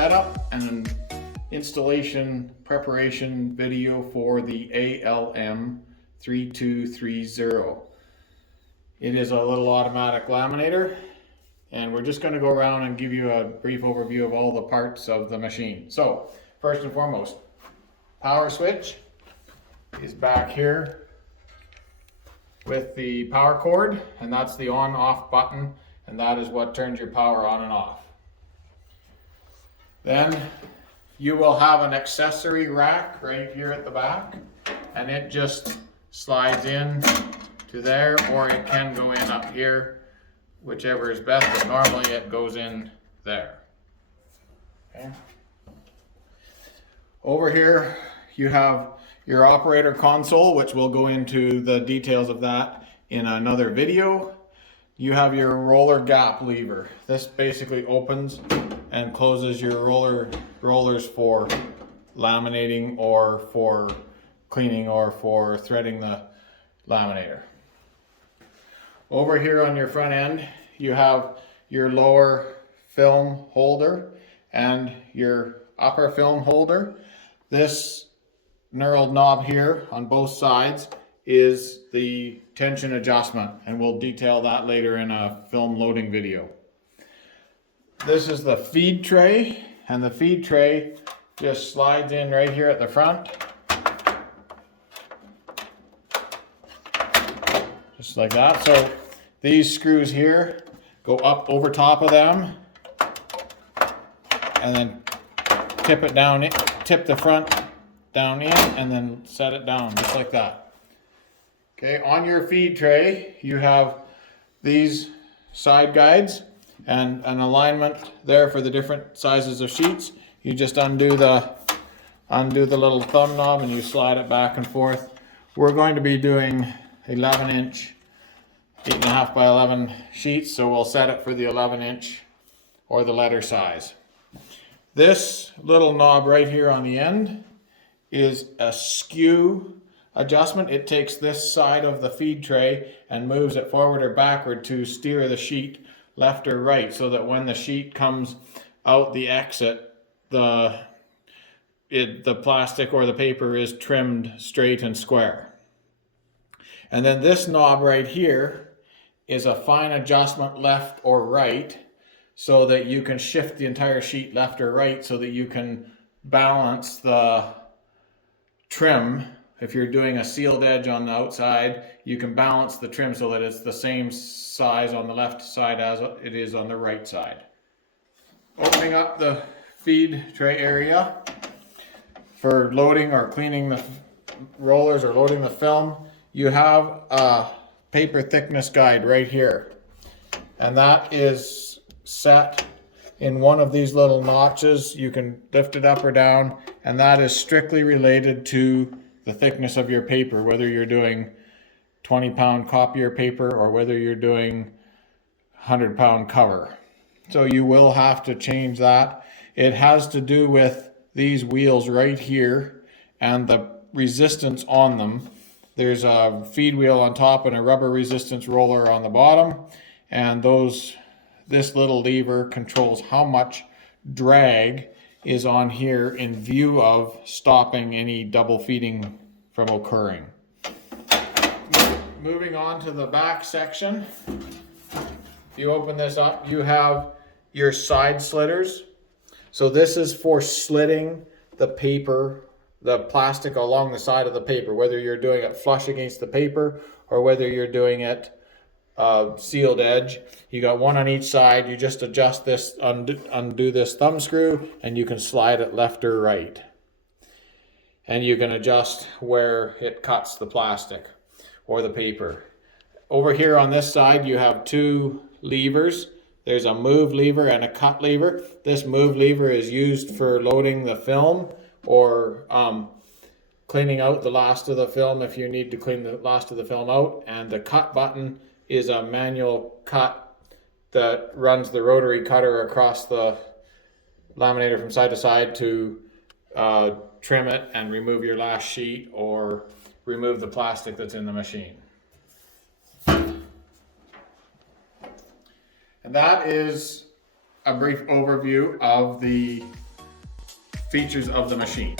setup and installation preparation video for the ALM 3230. It is a little automatic laminator, and we're just going to go around and give you a brief overview of all the parts of the machine. So first and foremost, power switch is back here with the power cord, and that's the on-off button, and that is what turns your power on and off. Then you will have an accessory rack right here at the back, and it just slides in to there, or it can go in up here, whichever is best, but normally it goes in there. Okay. Over here you have your operator console, which we'll go into the details of that in another video. You have your roller gap lever. This basically opens and closes your rollers for laminating or for cleaning or for threading the laminator. Over here on your front end, you have your lower film holder and your upper film holder. This knurled knob here on both sides is the tension adjustment, and we'll detail that later in a film loading video. This is the feed tray, and the feed tray just slides in right here at the front. Just like that. So these screws here go up over top of them and then tip it down, tip the front down in, and then set it down just like that. Okay, on your feed tray you have these side guides and an alignment there for the different sizes of sheets. You just undo the little thumb knob and you slide it back and forth. We're going to be doing 11-inch 8.5 by 11 sheets, so we'll set it for the 11-inch or the letter size. This little knob right here on the end is a skew adjustment. It takes this side of the feed tray and moves it forward or backward to steer the sheet left or right, so that when the sheet comes out the exit, the plastic or the paper is trimmed straight and square. And then this knob right here is a fine adjustment left or right, so that you can shift the entire sheet left or right, so that you can balance the trim. If you're doing a sealed edge on the outside, you can balance the trim so that it's the same size on the left side as it is on the right side. Opening up the feed tray area for loading or cleaning the rollers or loading the film, you have a paper thickness guide right here, and that is set in one of these little notches. You can lift it up or down, and that is strictly related to the thickness of your paper, whether you're doing 20-pound copier paper or whether you're doing 100-pound cover. So you will have to change that. It has to do with these wheels right here and the resistance on them. There's a feed wheel on top and a rubber resistance roller on the bottom, and this little lever controls how much drag is on here in view of stopping any double feeding from occurring. Moving on to the back section, if you open this up, you have your side slitters. So this is for slitting the paper, the plastic along the side of the paper, whether you're doing it flush against the paper or whether you're doing it sealed edge. You got one on each side. You just adjust this, undo this thumb screw, and you can slide it left or right. And you can adjust where it cuts the plastic or the paper. Over here on this side, you have two levers. There's a move lever and a cut lever. This move lever is used for loading the film or cleaning out the last of the film if you need to clean the last of the film out. And the cut button is a manual cut that runs the rotary cutter across the laminator from side to side to trim it and remove your last sheet or remove the plastic that's in the machine. And that is a brief overview of the features of the machine.